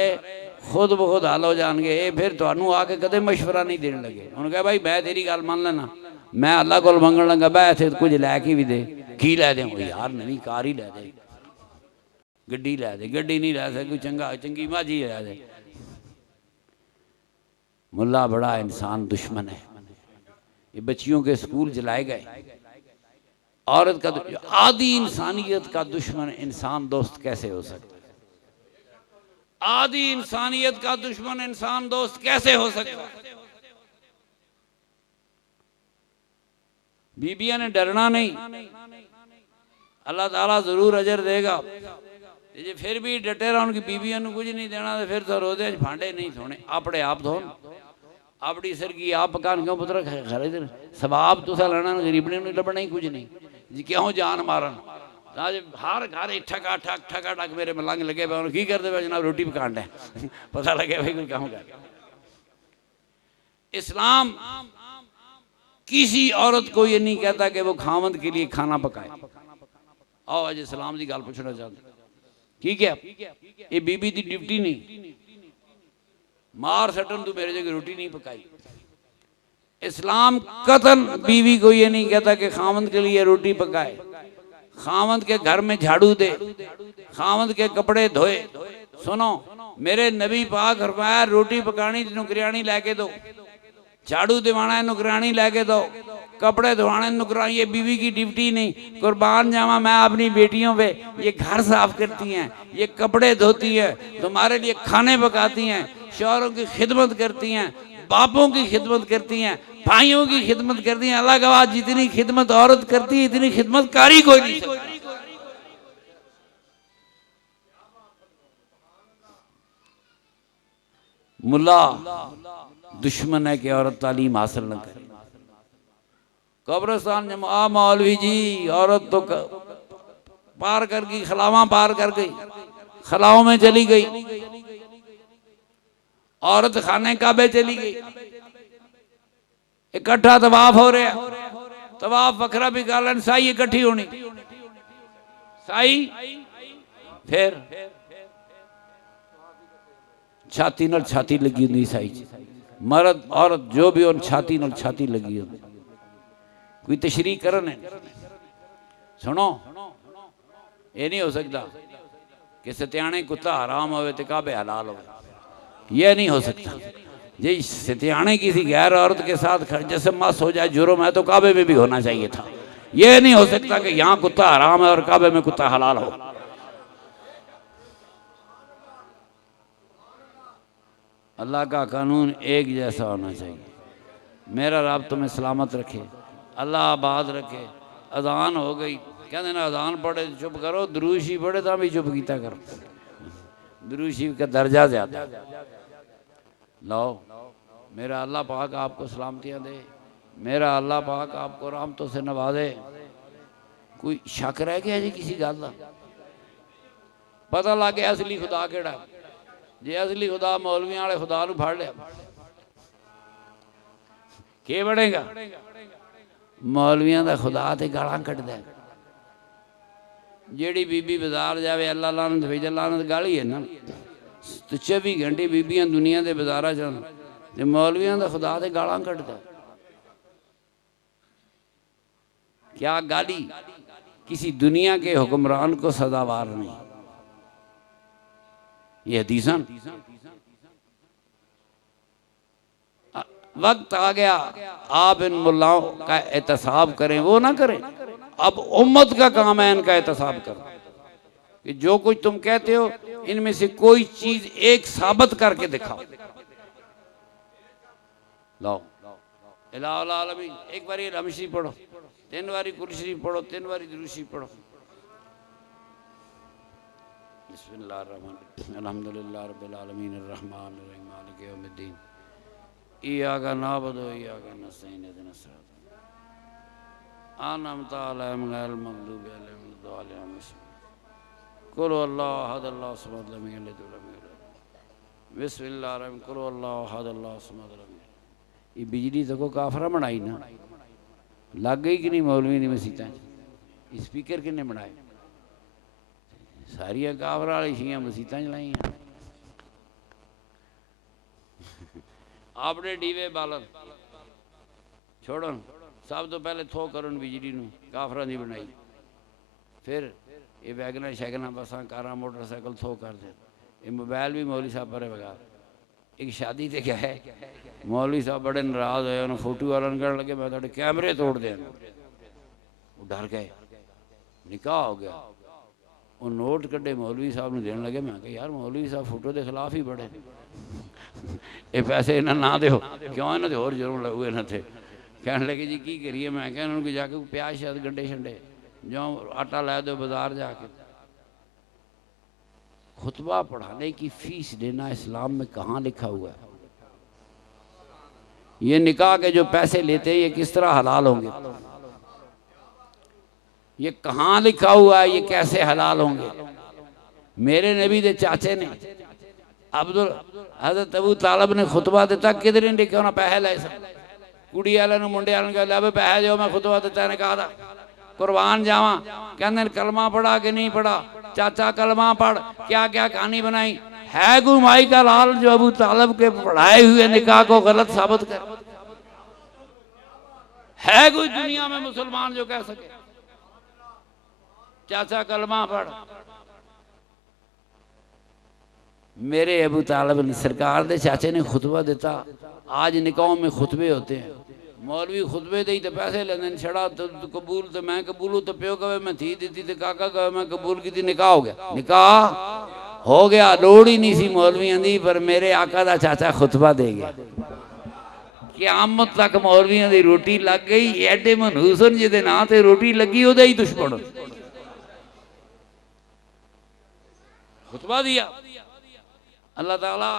खुद ब खुद हल हो जाएंगे। फिर थानू आके कदे मशवरा नहीं देने लगे। उन्होंने कहा भाई मैं तेरी गल मान लेना, मैं अल्लाह को मंगन लगा बह इत्थे कुछ लैके भी दे। की लै दे? यार नवी कार ही लै दे, गड्डी लै दे। गड्डी नहीं लै सकती, चंगा चंगी माझी लै दे। मुल्ला बड़ा इंसान दुश्मन है। ये बच्चियों के स्कूल जलाए गए। औरत का आदि इंसानियत का दुश्मन इंसान दोस्त कैसे हो सकता है? आदि इंसानियत का दुश्मन इंसान दोस्त कैसे हो सकता है? बीबियां ने डरना नहीं, अल्लाह ताला जरूर अजर देगा। जे फिर भी डटे रहो उनकी बीबियां को कुछ नहीं देना तो फिर तो रोदे भांडे नहीं धोने, अपने आप धो। अपनी सिर की आप पकान क्यों पुत्र खरीद सवाब तुसा लेना, गरीबने लभना ही कुछ नहीं जी। क्यों जान मारन? हर घर ठका ठक ठका ठक मेरे मलंग लगे पे की करते पे जनाब रोटी पकान है पता लगे भाई कोई काम कर। इस्लाम किसी औरत को ये नहीं कहता कि वो खामद के लिए खाना पकाए। आओ आज इस्लाम की गल पूछना चाहते, ठीक है? ये बीबी की ड्यूटी नहीं, मार सटन तू मेरे जगह रोटी नहीं पकाई। इस्लाम कतन बीवी को ये नहीं कहता कि खामद के लिए रोटी पकाए, खामद के घर में झाड़ू दे, खामद के कपड़े धोए। सुनो मेरे नबी पाक फरमाया रोटी पकानी नुकरानी लैके दो, झाड़ू दिवाना नुकरानी लैके दो, कपड़े धोने नुकरानी। ये बीवी की ड्यूटी नहीं। कुर्बान जावा मैं अपनी बेटियों पे, ये घर साफ करती हैं, ये कपड़े धोती हैं, तुम्हारे लिए खाने पकाती हैं, शौहरों की खिदमत करती हैं, बापों की खिदमत करती हैं, भाइयों की खिदमत करती हैं। अल्लाह का जितनी खिदमत औरत करती है इतनी खिदमत कारी कोई नहीं सकती। मुल्ला दुश्मन है कि औरत तालीम हासिल न करे। कब्रिस्तान में आ मौलवी जी औरत तो पार कर गई, खलावा पार कर गई, खलाओं में चली गई। औरत खाने काबे चली गई, इकट्ठा तवाफ हो रहा, तवाफ वखरा भी गालन, साई इकट्ठी होनी, साई फिर छाती नाल छाती लगी होंगी, साई मर्द औरत जो भी हो छाती नाल छाती लगी होंगी, कोई तशरीह करन है। सुनो, ये नहीं हो सकता कि सत्याने कुत्ता हराम होवे तो काबे हलाल हो, यह नहीं हो सकता। ये सत्याने किसी गैर औरत के साथ जैसे मस हो जाए जुर्म है तो काबे में भी होना चाहिए था। यह नहीं हो सकता कि यहाँ कुत्ता हराम है और काबे में कुत्ता हलाल हो। अल्लाह का कानून एक जैसा होना चाहिए। मेरा रब तुम्हें सलामत रखे, अल्लाह आबाद रखे। अजान हो गई, कहते ना अजान पढ़े चुप करो, दुरूशी पढ़े तो भी चुप कीता करो, दुरूशी का दर्जा ज्यादा। लो, मेरा अल्लाह पाक आपको सलामतियाँ दे, मेरा अल्लाह पाक आपको रहमतों से नवाजे। कोई शक रह गया जी किसी गल का? पता लग गया असली खुदा केड़ा? जे असली खुदा मौलवियों वाले खुदा नूं फड़ लिया के बनेगा? मौलवियों का खुदा तो गालां कढ़दा। जेड़ी बीबी बाजार जावे अल्लाह लानत भेज लानत गाली है ना, तो 24 घंटे बीबियां दुनिया के बाजारा च, मौलवियों का खुदा तो गालां कढ़दा। क्या गाली किसी दुनिया के हुक्मरान को सदावार नहीं। ये हदीसा वक्त आ गया आप इन मुल्लाओं का एहतसाब करें, वो ना करें। अब उम्मत का काम है इनका एहतसाब करो कि जो कुछ तुम कहते हो इनमें से कोई चीज एक साबित करके दिखाओ। लो इलाहुल आलमीन, एक बार रमशी पढ़ो, 3 बारी कुल शरीफ पढ़ो, 3 बारी दुरूद शरीफ पढ़ो। बिस्मिल्लाहिर्रहमानिर्रहीम, अल्हम्दुलिल्लाहि रब्बिल आलमीन, अर्रहमानिर रहीम, मालिकि यौमिद्दीन, इय्याका नअबुदु व इय्याका नस्तईन, इहदिनस सिरातल अनअमता अलैहिम गैरिल मग़दूबि अलैहिम वलद्दालिन। कुल हुवल्लाहु अहद अल्लाहु समद लम यलिद व लम यूलद। बिस्मिल्लाहिर रहमानिर रहीम, कुल हुवल्लाहु अहद अल्लाहु समद लम यलिद। ये बिजली तो को काफरा बनाई ना, लग गई कि नहीं मौलवी ने मसीता? स्पीकर किन्ने बनाए? सारिया काफरा वाली शियां मसीता चलाइया। अपने डीवे बालन छोड़ो, सब तो पहले थो करन बिजली नूं काफरा दी बनाई, फिर ये वैगना शैगना बसा कारा मोटरसाइकिल थो कर दे। ये मोबाइल भी मौलवी साहब पर लगा। एक शादी ते क्या है, मौलवी साहब बड़े नाराज होए, उन्होंने फोटो वाला कहने लगे मैं थोड़े कैमरे तोड़ दें। वो डर गए, निकाह हो गया। वो नोट कड्डे मौलवी साहब ने देने लगे। मैं कहा यार मौलवी साहब फोटो के खिलाफ ही बड़े, ये पैसे इन्हें ना दो, क्यों इन्हों के होर जुर्म लगूए इन्हें थे। कहने लगे जी की करिए? मैं क्या उन्होंने जाके प्याज शायद गंडे शंडे जो आटा ला दो बाजार जाके। खुतबा पढ़ाने की फीस देना इस्लाम में कहाँ लिखा हुआ है? ये निकाह के जो पैसे लेते हैं ये किस तरह हलाल होंगे? ये कहाँ लिखा हुआ है? ये कैसे हलाल होंगे? मेरे नबी दे चाचे ने हज़रत अबू तालिब ने खुतबा दिता, किधर ने क्यों ना पैसे लाए सन? कुड़ी वाले मुंडे वाले कहा पैसे जो मैं खुतबा दिता ने कहा था कुर्बान जावा। कहते कलमा पढ़ा कि नहीं पढ़ा? चाचा कलमा पढ़। क्या क्या कहानी बनाई है? कोई माई का लाल जो अबू तालिब के पढ़ाए हुए निकाह को गलत साबित कर? है कोई दुनिया में मुसलमान जो कह सके चाचा कलमा पढ़? मेरे अबू तालिब ने सरकार दे चाचे ने खुतबा दिता। आज निकाहों में खुतबे होते हैं, मौलवी खुतबे दे तो पैसे लेने छड़ा तो कबूल तो मैं कबूलू तो प्यो कहे मैं थी दी तो काका कहे मैं कबूल की थी। निकाह हो गया, निकाह हो गया। लोड़ ही नहीं सी मौलवियों दी, पर मेरे आका दा चाचा खुतबा दे गया। क़यामत तक मौलवियों की रोटी लग गई। एडे मनहूस होन जिहदे नां ते रोटी लगी ओहदा ही दुश्मन खुतबा दिया। अल्लाह ताला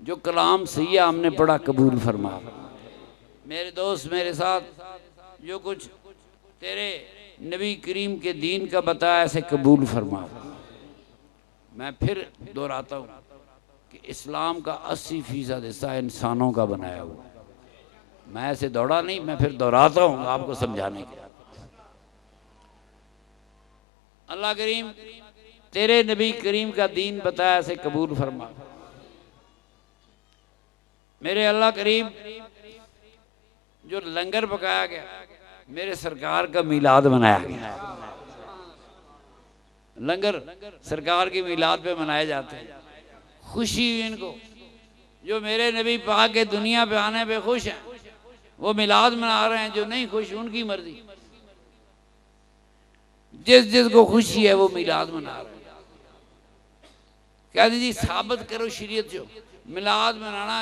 जो कलाम सही है हमने पढ़ा कबूल फरमा। मेरे दोस्त मेरे साथ जो कुछ तेरे नबी करीम के दीन का बताया ऐसे कबूल फरमा। मैं फिर दोहराता हूँ, कि इस्लाम का 80% हिस्सा इंसानों का बनाया हुआ। मैं ऐसे दौड़ा नहीं, मैं फिर दोहराता हूँ आपको समझाने के। अल्लाह करीम तेरे नबी करीम का दीन बताया ऐसे कबूल फरमा। मेरे अल्लाह करीम जो लंगर पकाया गया, मेरे सरकार का मिलाद मनाया गया। लंगर सरकार की मिलाद पे मनाए जाते हैं। खुशी हुई इनको, जो मेरे नबी पाक के दुनिया पे आने पे खुश हैं वो मिलाद मना रहे हैं, जो नहीं खुश उनकी मर्जी। जिस जिसको खुशी है वो मिलाद मना रहे हैं। कहते जी साबित करो शरीयत जो मिलाद मनाना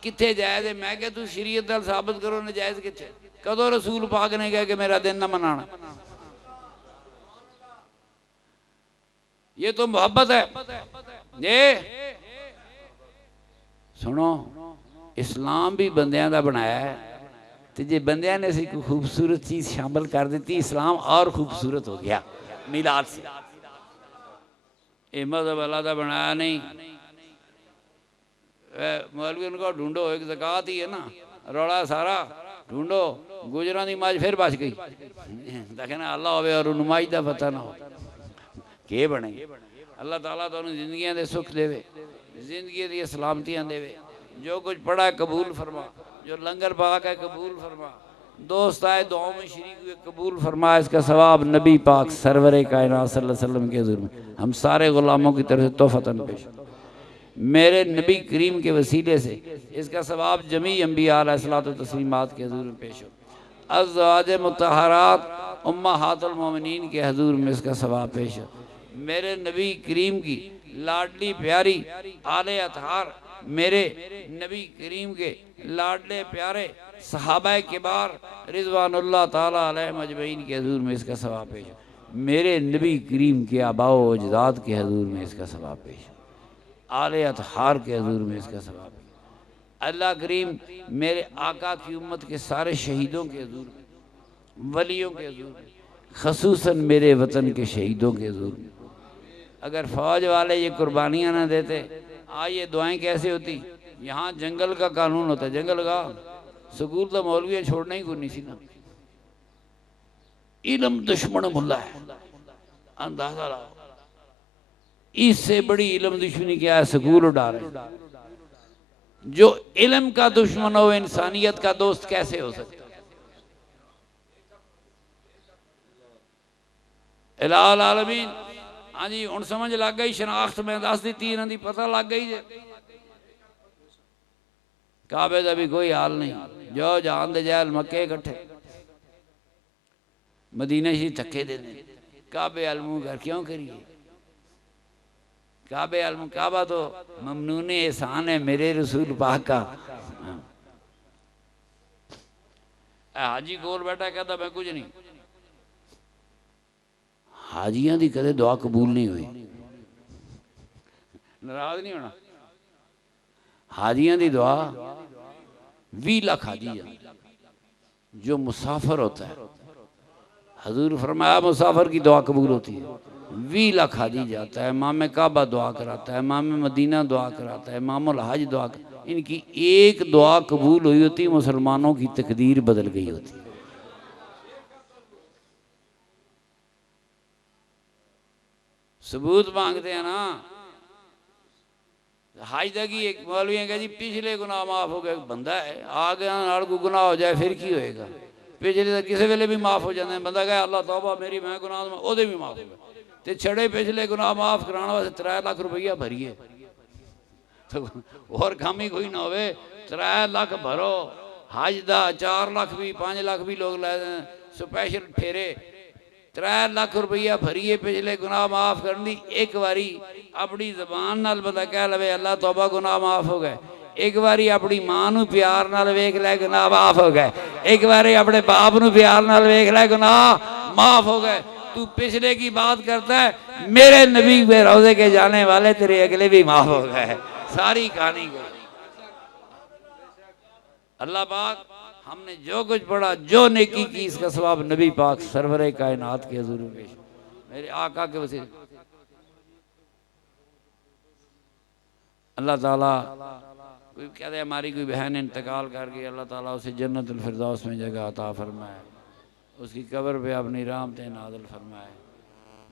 कितने जायज है। मैं क्या तू शरीयत नाल साबित करो नजायज कितने। कदों रसूल पाक ने कहा कि मेरा दिन ना मनाना। ये तो मोहब्बत है। ये सुनो, इस्लाम भी बंदियां दा बनाया है, तो जे बंदियां ने ऐसी कोई खूबसूरत चीज शामिल कर दी, इस्लाम और खूबसूरत हो गया मिलाद से। ये मजहब अल्लाह का बनाया नहीं। मौलवी उनको ढूंढो, एक ज़कात ही है ना, रौला सारा ढूंढो। गुजरां दी मज फिर बच गई। देखना अल्लाह होवे और नमाज का पता ना हो के बने। अल्लाह ताला तुहानू जिंदगियां दे सुख देवे, जिंदगी दी सलामतियां देवे। जो कुछ पढ़ा है कबूल फरमा, जो लंगर पाक है कबूल फरमा, दोस्त आए दुआओं में शरीक हुए कबूल फरमा। इसका सवाब नबी पाक सरवरे कायनात सल्लल्लाहु अलैहि वसल्लम के हुजूर में हम सारे गुलामों की तरफ से तोहफतन पेश। मेरे नबी करीम के वसीले से इसका सवाब जमी अम्बिया अलैहिस्सलातु व तस्लीमात के हुजूर में पेश हो। अज़वाज मुतहरात उम्महातुल मोमिनीन के हुजूर में इसका सवाब पेश हो। मेरे नबी करीम की लाडली प्यारी आले अतहार, मेरे नबी करीम के लाडले प्यारे सहाबा किबार रिज़वानुल्लाह ताला अलैहिम अजमईन के हुजूर में इसका सवाब पेश हो। मेरे नबी करीम के आबाओ अजदाद के हुजूर में इसका सवाब पेश हो। आले अतहार के हुजूर में इसका सवाब। अल्लाह करीम मेरे आका की उम्मत के सारे शहीदों के हुजूर में, वलियों के हुजूर में, खसूसन मेरे वतन के शहीदों के हुजूर में। अगर फौज वाले ये कुर्बानियाँ ना देते, ये दुआएं कैसे होती। यहाँ जंगल का कानून होता है, जंगल का स्कूल तो मौलवियाँ छोड़ना ही कोई नहीं सी ना। इल्म दुश्मन मुल्ला है, अंदाजा लाओ। इससे बड़ी इल्म दुश्मनी क्या है, स्कूल उड़ा रहे। जो इल्म का दुश्मन हो इंसानियत का दोस्त कैसे हो सकता है। इलाहुल आलमीन। हाँ जी, हुण समझ लग गई, शनाख्त मैं दस दी, इन्हां दी पता लग गई जे। काबे का भी कोई हाल नहीं, जो जान दे जैल मक्के इकट्ठे, मदीने से धक्के दे दें। काबे अलमू घर क्यों करिए। काबे अलम काबा तो ममनून एहसान है मेरे रसूल पाक का। हाजी कोल बैठा कहता मैं कुछ नहीं। हाजियां दी कदे दुआ कबूल नहीं हुई, नाराज नहीं होना। हाजियां दी दुआ 20 लाख हाजी जो मुसाफिर होता है, हजूर फरमाया मुसाफिर की दुआ कबूल होती है। 20 लाख हाजी जाता है, इमाम काबा दुआ कराता है, इमाम मदीना दुआ कराता है, इमामुल हज दुआ, इनकी एक दुआ कबूल हुई होती, मुसलमानों की तकदीर बदल गई होती। सबूत मांगते हैं ना। हज तक ही एक मौलवी कहा जी पिछले गुनाह माफ हो गए। बंदा है आ गया नाल कोई गुनाह हो जाए फिर की होएगा। पिछले तो किसी वेले भी माफ हो जाते हैं। बंदा कहे अल्लाह तौबा मेरी मैं गुनाह ओदे भी माफ हो गए। तो छड़े पिछले गुनाह माफ कराने वास्ते 3 लाख रुपया भरीए तो और काम ही कोई ना हो। 3 लाख भरो हज का, 4 लाख भी 5 लाख भी लोग लै दें स्पैशल फेरे। 3 लाख रुपया भरीए पिछले गुनाह माफ करने दी। एक बारी अपनी जबान नाल बंदा कह लवे अल्लाह तौबा गुनाह माफ हो गए। एक बारी अपनी मां नू प्यार नाल वेख लै गुनाह माफ हो गए। एक बारी अपने बाप नू प्यार नाल वेख लै गुनाह माफ हो गए। तू पिछले की बात करता है, मेरे नबी में रोजे के जाने वाले तेरे अगले भी माफ हो गए। सारी कहानी गई। अल्लाह पाक हमने जो कुछ पढ़ा, जो नेकी की, इसका सवाब नबी पाक सरवरे कायनात के हुजूर में पेश। मेरे आका के वसीले अल्लाह ताला कोई कहते हैं हमारी कोई बहन इंतकाल कर गई, अल्लाह ताला उसे जन्नतुल फिरदौस में जगह अता फरमाए, उसकी कब्र पे अपनी रहमतें नाज़िल फरमाए।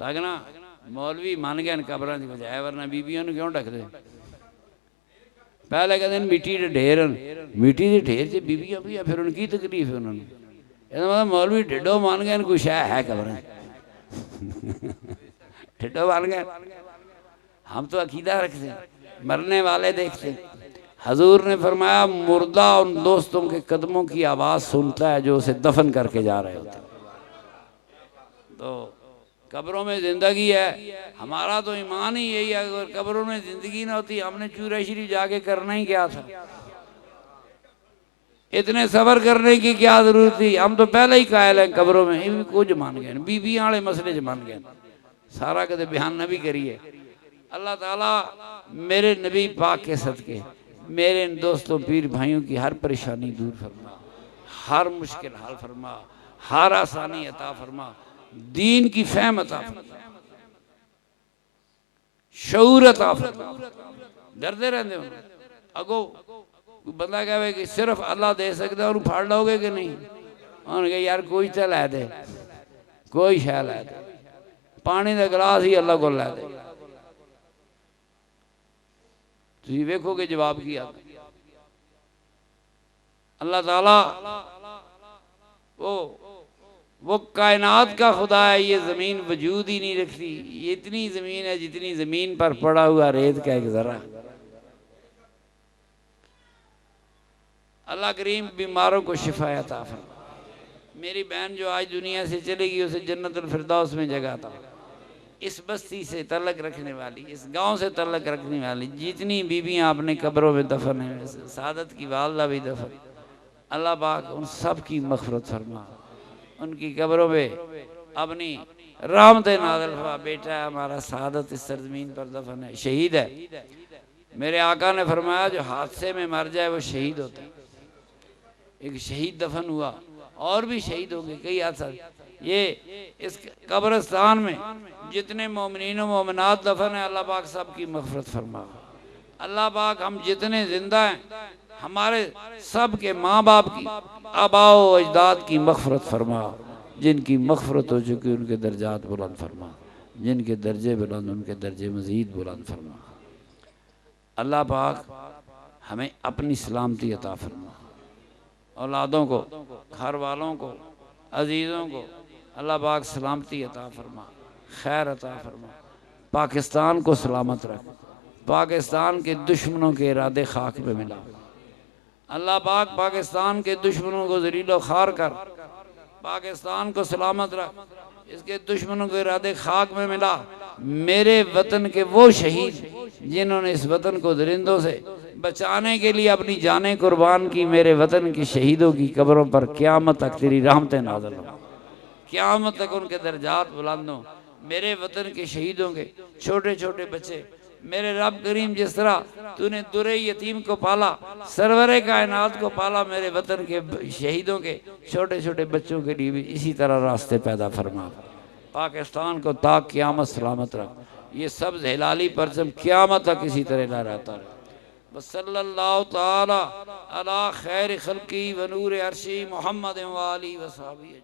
ताकि ना मौलवी मान गए कब्र की बजाय, वरना बीबियों ने क्यों ढकते? पहले कहते मिट्टी के ढेर, मिट्टी के ढेर से बीबियाँ भी है, फिर उनकी तकलीफ है उन्होंने। मतलब मौलवी ढिडो मान गए कुछ है कब्र ढिडो मान गए। हम तो अकीदा रखते हैं, मरने वाले देखते हैं। हजूर ने फरमाया मुर्दा उन दोस्तों के कदमों की आवाज़ सुनता है जो उसे दफन करके जा रहे होते। तो कब्रों में ज़िंदगी है, हमारा तो ईमान ही यही है। अगर कब्रों में ज़िंदगी ना होती हमने चूरा शरीफ जाके करना ही क्या था? इतने सबर करने की क्या जरूरत थी? हम तो पहले ही कायल हैं कब्रों में। ये भी कुछ मान गए, बीबियां वाले मसले च मान गए, सारा कदे बयान न भी करिए। अल्लाह ताला मेरे नबी पाक के सदके मेरे इन दोस्तों पीर भाइयों की हर परेशानी दूर फरमा, हर मुश्किल हल फरमा, हर आसानी अता फरमा, दीन की फहम अता फरमा, शऊर अता फरमा। डरते रहते हो अगो बंदा कहे कि सिर्फ अल्लाह दे सकता है, फाड़ लोगे कि नहीं? उन्होंने कहा यार कोई तो लै दे, कोई शह लै दे, पानी का गिलास ही अल्लाह को लै दे। तुम वेखोगे जवाब किया। अल्लाह ताला वो कायनात का खुदा है, ये जमीन वजूद ही नहीं रखती। ये इतनी जमीन है जितनी जमीन पर पड़ा हुआ रेत का एक जरा। अल्लाह करीम बीमारों को शिफा अता फरमा। मेरी बहन जो आज दुनिया से चलेगी उसे जन्नतुल फिरदौस में जगह अता। इस बस्ती से तल्लक रखने वाली, इस गांव से तल्लक रखने वाली जितनी बीबियां अपने कब्रों में दफन है, सादत की वालदा भी दफन, अल्लाह पाक उन सब की मग़फ़िरत फरमा, उनकी कब्रों में अपनी रहमत नाज़िल फरमा। बेटा है हमारा सादत इस सरजमीन पर दफन है, शहीद है। मेरे आका ने फरमाया जो हादसे में मर जाए वो शहीद होता है। एक शहीद दफन हुआ, और भी शहीद होंगे कई हादसा। ये इस कब्रिस्तान में जितने मोमिनीन मोमिनात दफन है, अल्लाह पाक सब की मग़फ़िरत फरमा। अल्लाह पाक हम जितने जिंदा हैं हमारे सब के माँ बाप की, आबाओ अजदाद की मग़फ़िरत फरमा। जिनकी मग़फ़िरत हो चुकी उनके दर्जात बुलंद फरमा, जिनके दर्जे बुलंद उनके दर्जे मज़ीद बुलंद फरमा। अल्लाह पाक हमें अपनी सलामती अता फरमा, औलादों को, घर वालों को, अजीज़ों को अल्लाह पाक सलामती अता फरमा, खैर अता फरमा। पाकिस्तान को सलामत रख, पाकिस्तान के दुश्मनों के इरादे खाक में मिला। अल्लाह पाक पाकिस्तान के दुश्मनों को ज़लील खार कर, पाकिस्तान को सलामत रख, इसके दुश्मनों के इरादे खाक में मिला। मेरे वतन के वो शहीद जिन्होंने इस वतन को दरिंदों से बचाने के लिए अपनी जानें कुर्बान की, मेरे वतन के शहीदों की कब्रों पर क़यामत तक तेरी रहमतें नाज़िल हो, क़यामत तक उनके दर्जात बुलंद हो। मेरे वतन के शहीदों के छोटे छोटे बच्चे, मेरे रब करीम जिस तरह तूने दुरे यतीम को पाला, सरवरे कायनात को पाला, मेरे वतन के शहीदों के छोटे छोटे बच्चों के लिए भी इसी तरह रास्ते पैदा फरमा। पाकिस्तान को ताक क़यामत सलामत रख, ये सब हिलाली परचम क़यामत तक इसी तरह लहराता रहे। सल्लल्लाहु ताला अला खैर खल्की व नूर अर्शी मोहम्मद व आलिहि व सहाबिही।